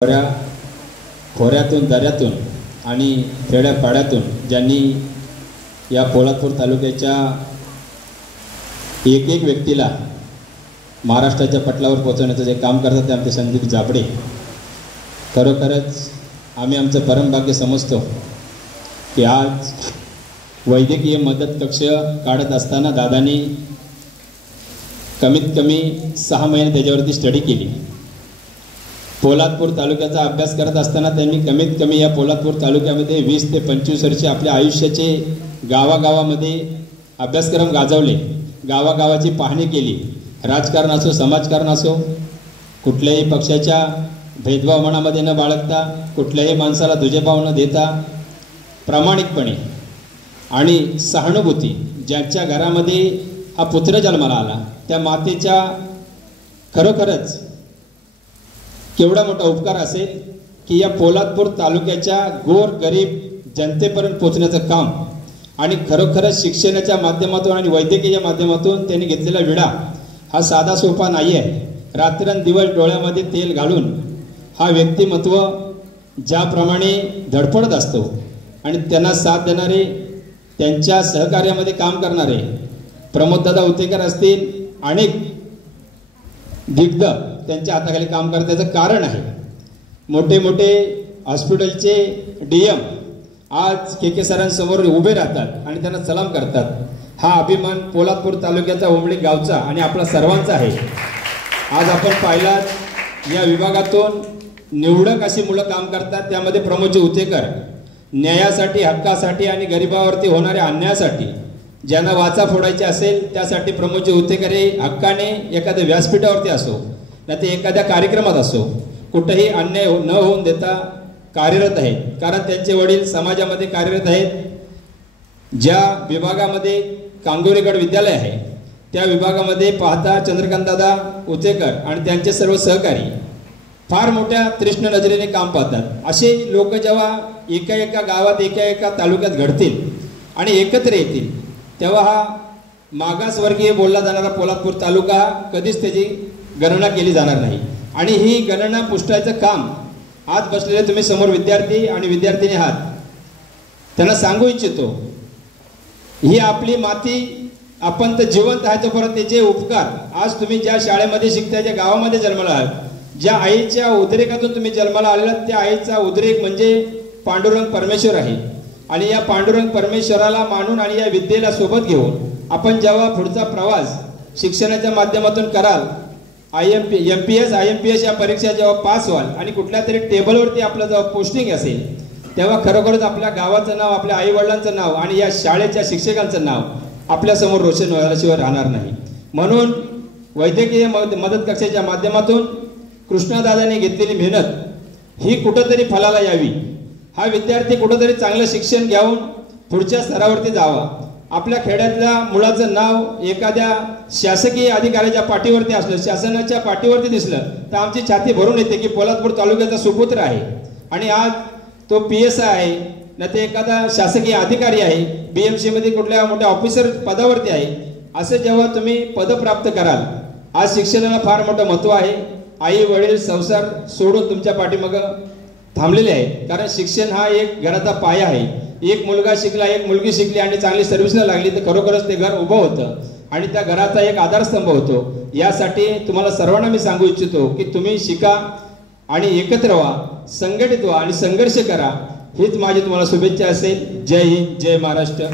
खोऱ्यातून दऱ्यातून आणि खेड्यापाड्यातून ज्यांनी या पोलादपूर तालुक्याच्या एक एक व्यक्तीला महाराष्ट्राच्या पटलावर पोहोचवण्याचं जे काम करतात ते आमचे संदीप जाबडे. खरोखरच आम्ही आमचं परमभाग्य समजतो की आज वैद्यकीय मदत कक्ष काढत असताना दादांनी कमीत कमी 6 महिने त्याच्यावरती स्टडी केली. पोलादपूर तालुक्याचा अभ्यास करत असताना त्यांनी कमीत कमी या पोलादपूर तालुक्यामध्ये 20 ते 25 वर्षे आपल्या आयुष्याचे गावागावामध्ये अभ्यासक्रम गाजवले, गावागावाची पाहणी केली. राजकारण असो, समाजकारण असो, कुठल्याही पक्षाच्या भेदभाव मनामध्ये न बाळगता, कुठल्याही माणसाला दुजेभाव न देता, प्रामाणिकपणे आणि सहानुभूती, ज्यांच्या घरामध्ये हा पुत्र जन्माला आला त्या मातेच्या खरोखरच केवढा मोठा उपकार असेल की या पोलादपूर तालुक्याच्या गोर गरीब जनतेपर्यंत पोहोचण्याचं काम आणि खरोखरच शिक्षणाच्या माध्यमातून आणि वैद्यकीय माध्यमातून त्यांनी घेतलेला विडा हा साधा सोपा नाही आहे. रात्रंदिवस डोळ्यामध्ये तेल घालून हा व्यक्तिमत्व ज्याप्रमाणे धडपडत असतो आणि त्यांना साथ देणारे, त्यांच्या सहकार्यामध्ये काम करणारे प्रमोददादा उतेकर असतील, अनेक दिग्गज त्यांच्या हाताखाली काम करण्याचं कारण आहे. मोठे मोठे हॉस्पिटलचे DM आज के सरांसमोर उभे राहतात आणि त्यांना सलाम करतात. हा अभिमान पोलादपूर तालुक्याचा, उमळी गावचा आणि आपला सर्वांचा आहे. आज आपण पाहिलात या विभागातून निवडक अशी मुलं काम करतात. त्यामध्ये प्रमोदजी उतेकर न्यायासाठी, हक्कासाठी आणि गरिबावरती होणाऱ्या अन्यायासाठी ज्यांना वाचा फोडायची असेल त्यासाठी प्रमोदजी उतेकर हे हक्काने एखाद्या व्यासपीठावरती असो नाही ते एखाद्या कार्यक्रमात असो कुठेही अन्याय न होऊन देता कार्यरत आहेत. कारण त्यांचे वडील समाजामध्ये कार्यरत आहेत. ज्या विभागामध्ये कांगोरीगड विद्यालय आहे त्या विभागामध्ये पाहता चंद्रकांतदादा उतेकर आणि त्यांचे सर्व सहकारी फार मोठ्या तीक्ष्ण नजरेने काम पाहतात. असे लोक जेव्हा एका एका गावात, एका एका तालुक्यात घडतील आणि एकत्र येतील तेव्हा हा मागासवर्गीय बोलला जाणारा पोलादपूर तालुका कधीच त्याची गणना केली जाणार नाही. आणि ही गणना पुष्टायचं काम आज बसलेले तुम्ही समोर विद्यार्थी आणि विद्यार्थिनी आहात, त्यांना सांगू इच्छितो ही आपली माती, आपण तर जिवंत आहे तोपर्यंत त्याचे उपकार आज तुम्ही ज्या शाळेमध्ये शिकता, ज्या गावामध्ये जन्माला आहात, ज्या आईच्या उद्रेकातून तुम्ही जन्माला आलेला त्या आईचा उद्रेक म्हणजे पांडुरंग परमेश्वर आहे. आणि या पांडुरंग परमेश्वराला मानून आणि या विद्येला सोबत घेऊन आपण जेव्हा पुढचा प्रवास शिक्षणाच्या माध्यमातून कराल, MPS IMPS या परीक्षा जेव्हा पास व्हाल आणि कुठल्या तरी टेबलवरती आपलं जेव्हा पोस्टिंग असेल तेव्हा खरोखरच आपल्या गावाचं नाव, आपल्या आईवडिलांचं नाव आणि या शाळेच्या शिक्षकांचं नाव आपल्यासमोर रोशन व्हायल्याशिवाय राहणार नाही. म्हणून वैद्यकीय मदत कक्षाच्या माध्यमातून कृष्णादादांनी घेतलेली मेहनत ही कुठंतरी फलाला यावी. हा विद्यार्थी कुठंतरी चांगलं शिक्षण घेऊन पुढच्या स्तरावरती जावा. आपल्या खेड्यातल्या मुलाचं नाव एखाद्या शासकीय अधिकाऱ्याच्या पाठीवरती असलं, शासनाच्या पाठीवरती दिसलं तर आमची छाती भरून येते की पोलादपूर तालुक्याचा सुपुत्र आहे आणि आज तो PSI आहे ना ते एखादा शासकीय अधिकारी आहे, BMC मध्ये कुठल्या मोठ्या ऑफिसर पदावरती आहे. असे जेव्हा तुम्ही पद प्राप्त कराल, आज शिक्षणाला फार मोठं महत्त्व आहे. आई वडील संसार सोडून तुमच्या पाठीमागं थांबलेले आहे. कारण शिक्षण हा एक घराचा पाया आहे. एक मुलगा शिकला, एक मुलगी शिकली आणि चांगली सर्व्हिसला लागली तर खरोखरच ते घर उभं होतं आणि त्या घराचा एक आधारस्तंभ होतो. यासाठी तुम्हाला सर्वांना मी सांगू इच्छितो की तुम्ही शिका आणि एकत्र व्हा, संघटित व्हा आणि संघर्ष करा. हीच माझी तुम्हाला शुभेच्छा असेल. जय हिंद, जय महाराष्ट्र.